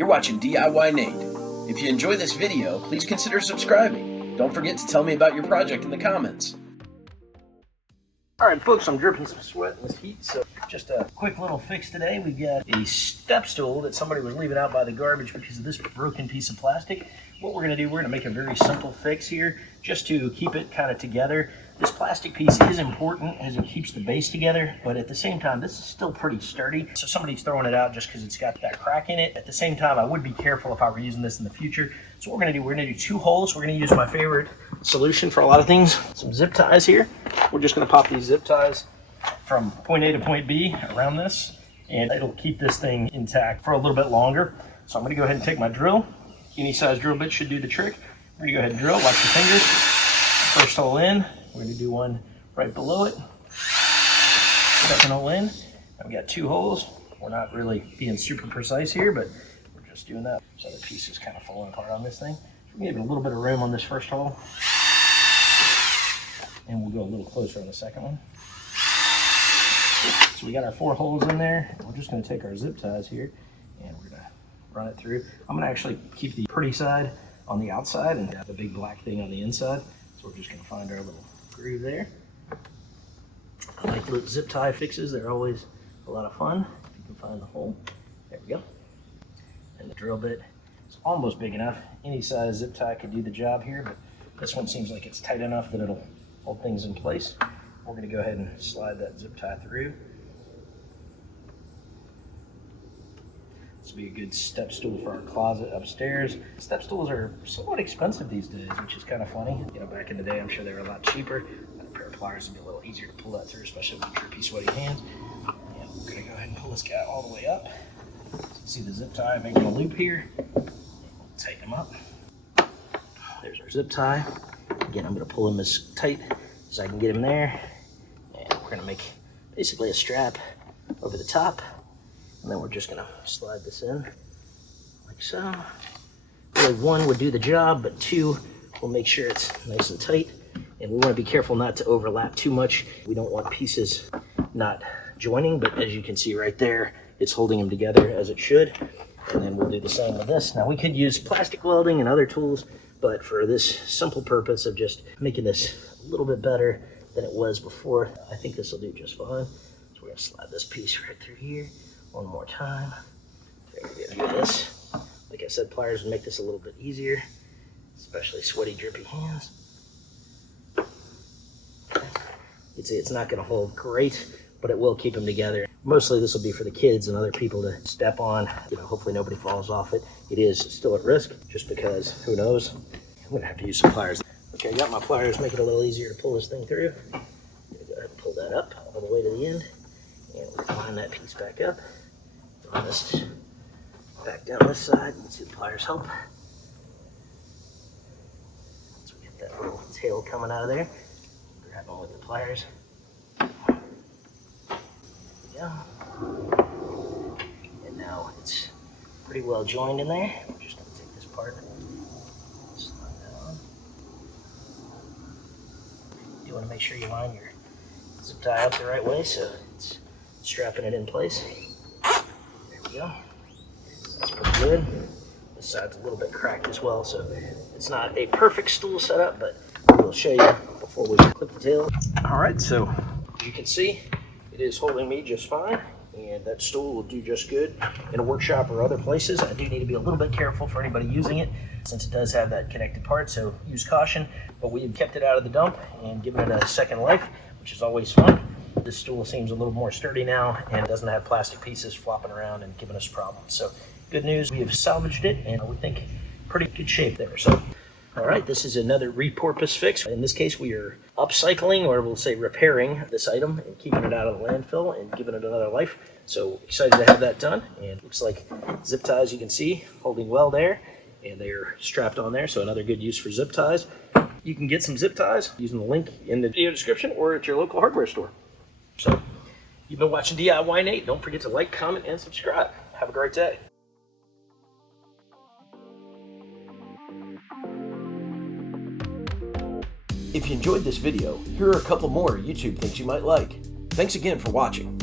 You're watching DIYNate. If you enjoy this video, please consider subscribing. Don't forget to tell me about your project in the comments. Alright folks, I'm dripping some sweat in this heat, so just a quick little fix today. We've got a step stool that somebody was leaving out by the garbage because of this broken piece of plastic. What we're going to do, we're going to make a very simple fix here just to keep it kind of together. This plastic piece is important as it keeps the base together, but at the same time, this is still pretty sturdy. So somebody's throwing it out just because it's got that crack in it. At the same time, I would be careful if I were using this in the future. So what we're going to do, we're going to do 2 holes. We're going to use my favorite solution for a lot of things, some zip ties here. We're just going to pop these zip ties from point A to point B around this, and it'll keep this thing intact for a little bit longer. So I'm going to go ahead and take my drill. Any size drill bit should do the trick. We're going to go ahead and drill, watch your fingers. First hole in, we're going to do one right below it. Second hole in, and we got 2 holes. We're not really being super precise here, but we're just doing that. This other piece is kind of falling apart on this thing. So we're going to give it a little bit of room on this first hole. And we'll go a little closer on the second one. So we got our 4 holes in there. We're just going to take our zip ties here and we're going to run it through. I'm going to actually keep the pretty side on the outside and have the big black thing on the inside. So we're just going to find our little groove there. I like the zip tie fixes. They're always a lot of fun if you can find the hole. There we go. And the drill bit is almost big enough. Any size zip tie could do the job here, but this one seems like it's tight enough that it'll hold things in place. We're going to go ahead and slide that zip tie through. This will be a good step stool for our closet upstairs. Step stools are somewhat expensive these days, which is kind of funny. You know, back in the day, I'm sure they were a lot cheaper. And a pair of pliers would be a little easier to pull that through, especially with drippy, sweaty hands. And we're going to go ahead and pull this guy all the way up. See the zip tie making a loop here. We'll tighten them up. There's our zip tie. Again, I'm going to pull him as tight as I can get him there. And we're going to make basically a strap over the top. And then we're just going to slide this in like so. Really 1 would do the job, but 2 will make sure it's nice and tight. And we want to be careful not to overlap too much. We don't want pieces not joining, but as you can see right there, it's holding them together as it should. And then we'll do the same with this. Now we could use plastic welding and other tools, but for this simple purpose of just making this a little bit better than it was before, I think this will do just fine. So we're going to slide this piece right through here. One more time. Get rid of this. Like I said, pliers would make this a little bit easier, especially sweaty, drippy hands. You'd see it's not going to hold great, but it will keep them together. Mostly this will be for the kids and other people to step on. You know, hopefully nobody falls off it. It is still at risk, just because, who knows? I'm going to have to use some pliers. Okay, I got my pliers, make it a little easier to pull this thing through. I'm going to go ahead and pull that up all the way to the end. And we'll line that piece back up. Run this back down this side. You can see the pliers help. So we get that little tail coming out of there. Grab them with the pliers. There we go. And now it's pretty well joined in there. We're just going to take this part, slide that on. You want to make sure you line your zip tie up the right way so it's strapping it in place. There we go. That's pretty good. This side's a little bit cracked as well, so it's not a perfect stool setup, but we'll show you before we clip the tail. Alright, so as you can see, it is holding me just fine, and that stool will do just good in a workshop or other places. I do need to be a little bit careful for anybody using it, since it does have that connected part, so use caution. But we have kept it out of the dump and given it a second life, which is always fun. This stool seems a little more sturdy now and doesn't have plastic pieces flopping around and giving us problems. So good news, we have salvaged it and we think pretty good shape there. So, all right, this is another re-porpoise fix. In this case, we are upcycling, or we'll say repairing this item and keeping it out of the landfill and giving it another life. So excited to have that done. And it looks like zip ties, you can see, holding well there. And they're strapped on there, so another good use for zip ties. You can get some zip ties using the link in the video description or at your local hardware store. So, you've been watching DIYNate. Don't forget to like, comment, and subscribe. Have a great day. If you enjoyed this video, here are a couple more YouTube things you might like. Thanks again for watching.